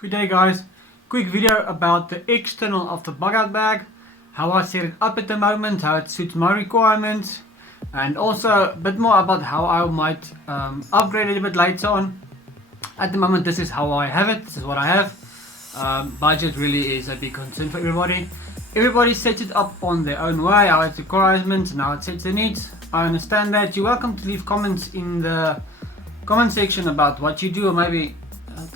Good day guys, quick video about the external of the bug out bag, how I set it up at the moment, how it suits my requirements, and also a bit more about how I might upgrade it a bit later on. At the moment this is how I have it, this is what I have. Budget really is a big concern for everybody. Everybody sets it up on their own way, how its requirements and how it sets their needs. I understand that. You're welcome to leave comments in the comment section about what you do, or maybe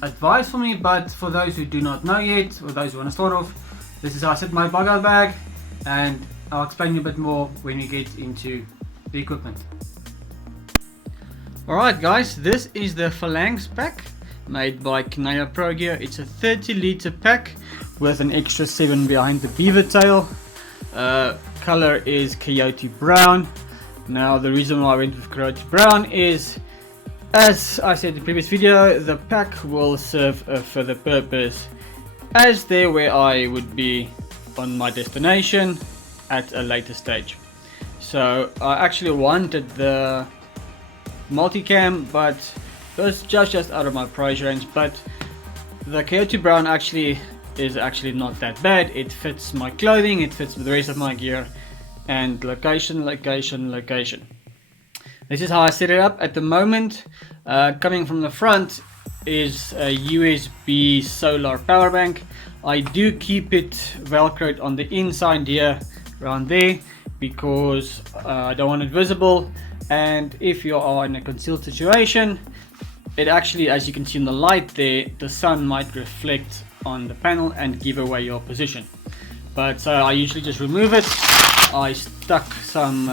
advice for me, but for those who do not know yet, or those who want to start off, this is how I set my bug out bag, and I'll explain you a bit more when we get into the equipment. Alright guys, this is the Phalanx pack made by Kinea Pro Gear. It's a 30 liter pack with an extra 7 behind the beaver tail. Color is Coyote Brown. Now the reason why I went with Coyote Brown is, as I said in the previous video, the pack will serve a further purpose as there where I would be on my destination at a later stage. So I actually wanted the multicam, but it was just out of my price range. But the Coyote Brown is actually not that bad. It fits my clothing, it fits the rest of my gear, and location. This is how I set it up at the moment. Coming from the front is a USB solar power bank. I do keep it velcroed on the inside here, around there, because I don't want it visible. And if you are in a concealed situation, it actually, as you can see in the light there, the sun might reflect on the panel and give away your position. But I usually just remove it. I stuck some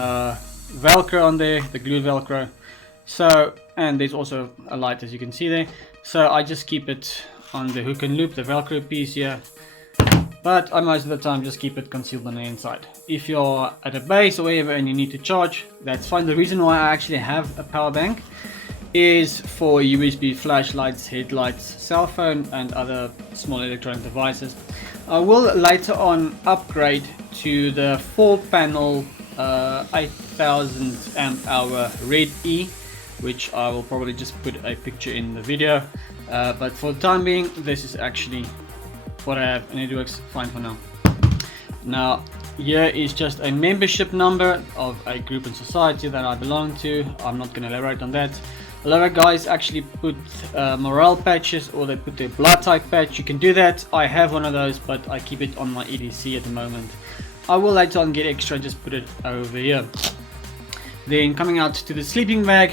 velcro on there, the glue velcro. So, and there's also a light, as you can see there. So I just keep it on the hook and loop, the velcro piece here. But I most of the time just keep it concealed on the inside. If you're at a base or wherever and you need to charge, that's fine. The reason why I actually have a power bank is for USB flashlights, headlights, cell phone and other small electronic devices. I will later on upgrade to the 4-panel 8000 amp hour Red E, which I will probably just put a picture in the video. But for the time being, this is actually what I have, and it works fine for now. Now here is just a membership number of a group and society that I belong to. I'm not going to elaborate on that. A lot of guys actually put morale patches, or they put their blood type patch. You can do that. I have one of those, but I keep it on my EDC at the moment. I will later on get extra, just put it over here. Then coming out to the sleeping bag.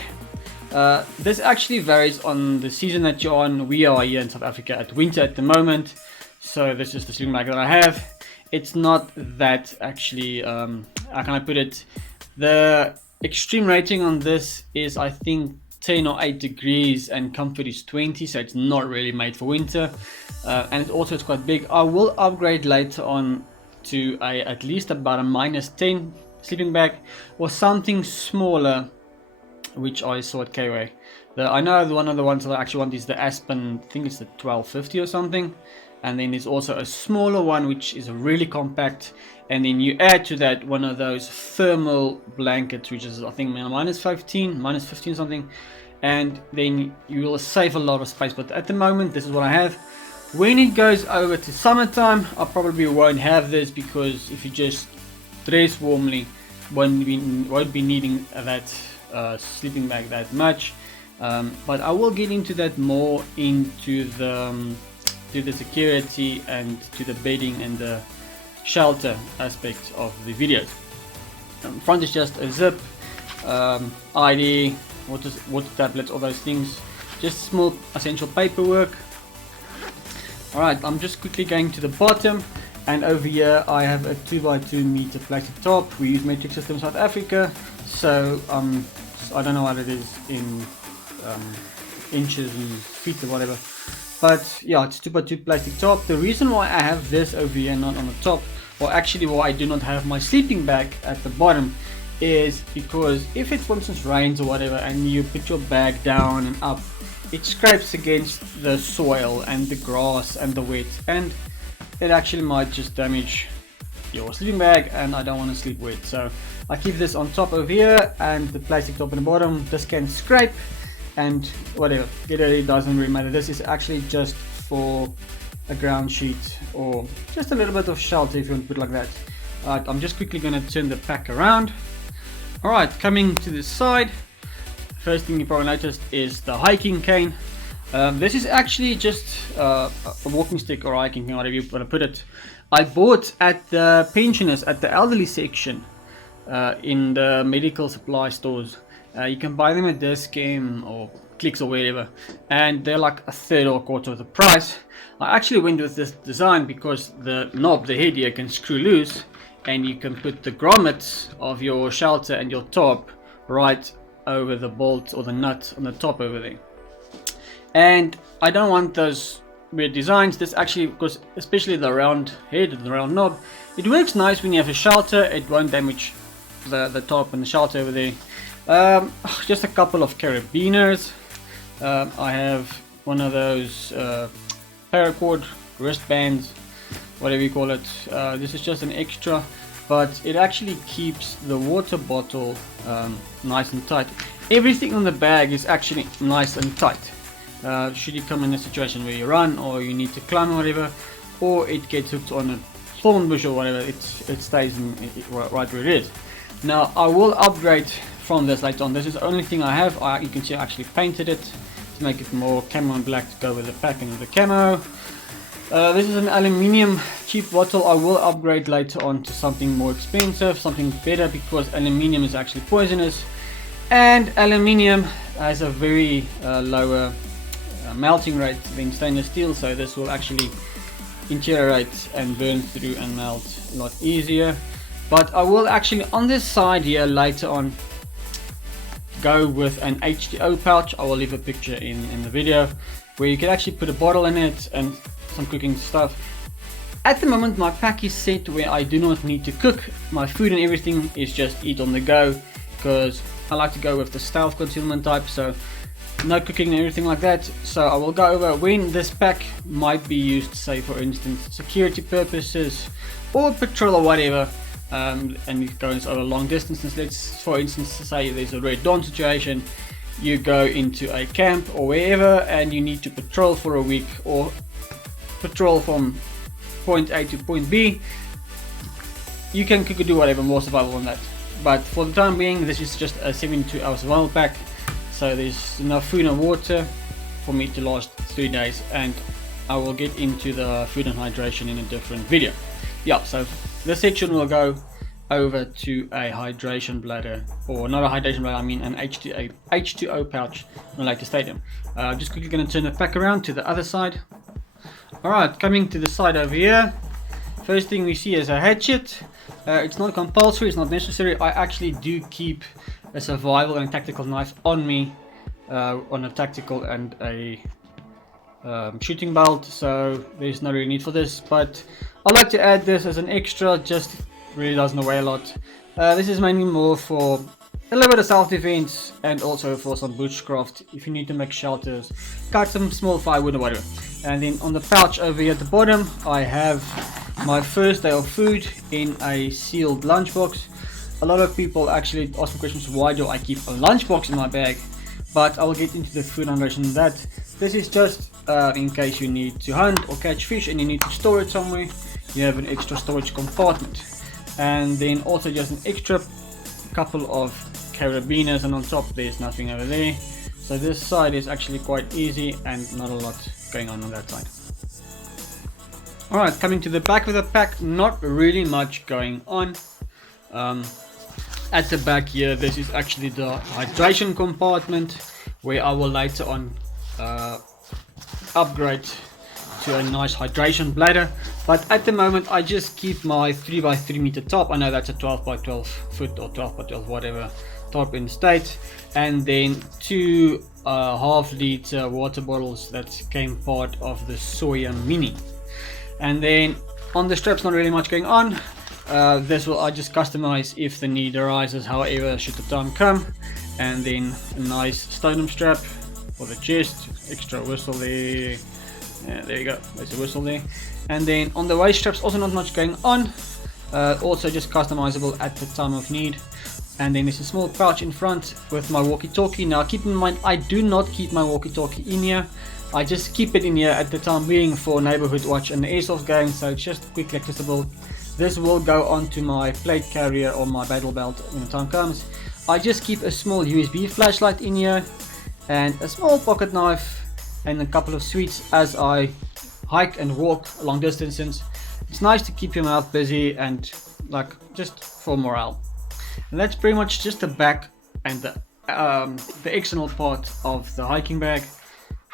This actually varies on the season that you're on. We are here in South Africa at winter at the moment, so this is the sleeping bag that I have. It's not that actually, how can I put it, the extreme rating on this is I think 10 or 8 degrees and comfort is 20, so it's not really made for winter. And it's quite big. I will upgrade later on to at least about a -10 sleeping bag or something smaller, which I saw at KOA. I know one of the ones that I actually want is the Aspen, I think it's the 1250 or something. And then there's also a smaller one which is really compact, and then you add to that one of those thermal blankets, which is I think -15 something, and then you will save a lot of space. But at the moment this is what I have. When it goes over to summertime, I probably won't have this, because if you just dress warmly, won't be needing that sleeping bag that much. But I will get into that more into the security and to the bedding and the shelter aspect of the videos. Front is just a zip, ID, water tablets, all those things, just small essential paperwork. Alright, I'm just quickly going to the bottom, and over here I have a 2x2 meter plastic top. We use Metric System South Africa, so I don't know what it is in inches and feet or whatever. But yeah, it's 2x2 plastic top. The reason why I have this over here, not on the top, or actually why I do not have my sleeping bag at the bottom, is because if it for instance rains or whatever and you put your bag down and up, it scrapes against the soil and the grass and the wet, and it actually might just damage your sleeping bag, and I don't want to sleep wet. So I keep this on top over here, and the plastic top on the bottom. This can scrape and whatever, it really doesn't really matter. This is actually just for a ground sheet or just a little bit of shelter if you want to put it like that. Alright, I'm just quickly going to turn the pack around. Alright, coming to the side, first thing you probably noticed is the hiking cane. This is actually just a walking stick or hiking cane, whatever you want to put it. I bought at the pensioners, at the elderly section in the medical supply stores. You can buy them at Dis-Chem or Clicks or wherever, and they're like a third or a quarter of the price. I actually went with this design because the knob, the head here, can screw loose, and you can put the grommets of your shelter and your top right over the bolt or the nut on the top over there. And I don't want those weird designs. This actually, because especially the round head and the round knob, it works nice when you have a shelter. It won't damage the top and the shelter over there. Just a couple of carabiners. I have one of those paracord wristbands, whatever you call it. This is just an extra, but it actually keeps the water bottle nice and tight. Everything on the bag is actually nice and tight. Should you come in a situation where you run or you need to climb or whatever, or it gets hooked on a thorn bush or whatever, it stays right where it is. Now I will upgrade from this later on. This is the only thing I have. You can see I actually painted it to make it more camo and black to go with the pack and with the camo. This is an aluminium cheap bottle. I will upgrade later on to something more expensive, something better, because aluminium is actually poisonous, and aluminium has a very lower melting rate than stainless steel, so this will actually deteriorate and burn through and melt a lot easier. But I will actually on this side here later on go with an H2O pouch. I will leave a picture in the video where you can actually put a bottle in it and some cooking stuff. At the moment my pack is set where I do not need to cook. My food and everything is just eat on the go, because I like to go with the stealth concealment type, so no cooking and everything like that. So I will go over when this pack might be used, say for instance security purposes or patrol or whatever. And it goes over long distances. Let's for instance say there's a Red Dawn situation, you go into a camp or wherever and you need to patrol for a week or patrol from point A to point B. You can cook or do whatever, more survival on that. But for the time being, this is just a 72-hour survival pack, so there's enough food and water for me to last 3 days, and I will get into the food and hydration in a different video. Yeah, so this section will go over to a hydration bladder, or not a hydration bladder, I mean an H2O pouch in a later stadium. Just quickly going to turn the pack around to the other side. Alright, coming to the side over here, first thing we see is a hatchet. It's not compulsory, it's not necessary. I actually do keep a survival and a tactical knife on me, on a tactical and a shooting belt, so there's no real need for this, but I like to add this as an extra, just really doesn't weigh a lot. This is mainly more for a little bit of self-defense and also for some bushcraft if you need to make shelters, cut some small firewood or whatever. And then on the pouch over here at the bottom I have my first day of food in a sealed lunchbox. A lot of people actually ask me questions, why do I keep a lunchbox in my bag? But I will get into the food hydration of that. This is just in case you need to hunt or catch fish and you need to store it somewhere, you have an extra storage compartment. And then also just an extra couple of carabiners, and on top there's nothing over there. So this side is actually quite easy and not a lot going on that side. Alright, coming to the back of the pack, not really much going on. At the back here, this is actually the hydration compartment where I will later on upgrade to a nice hydration bladder, but at the moment I just keep my 3x3 meter top. I know that's a 12x12 foot or 12x12 whatever top in state, and then 2 half-liter water bottles that came part of the Sawyer Mini. And then on the straps, not really much going on. This will I just customize if the need arises, however should the time come. And then a nice sternum strap for the chest, extra whistle there. Yeah, there you go, there's a whistle there. And then on the waist straps, also not much going on, also just customizable at the time of need. And then there's a small pouch in front with my walkie-talkie. Now keep in mind, I do not keep my walkie-talkie in here. I just keep it in here at the time being for neighborhood watch and airsoft games, so it's just quickly accessible. This will go onto my plate carrier or my battle belt when the time comes. I just keep a small USB flashlight in here and a small pocket knife and a couple of sweets as I hike and walk long distances. It's nice to keep your mouth busy and like just for morale. And that's pretty much just the back and the external part of the hiking bag.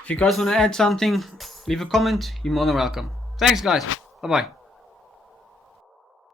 If you guys want to add something, leave a comment, you're more than welcome. Thanks guys, bye bye.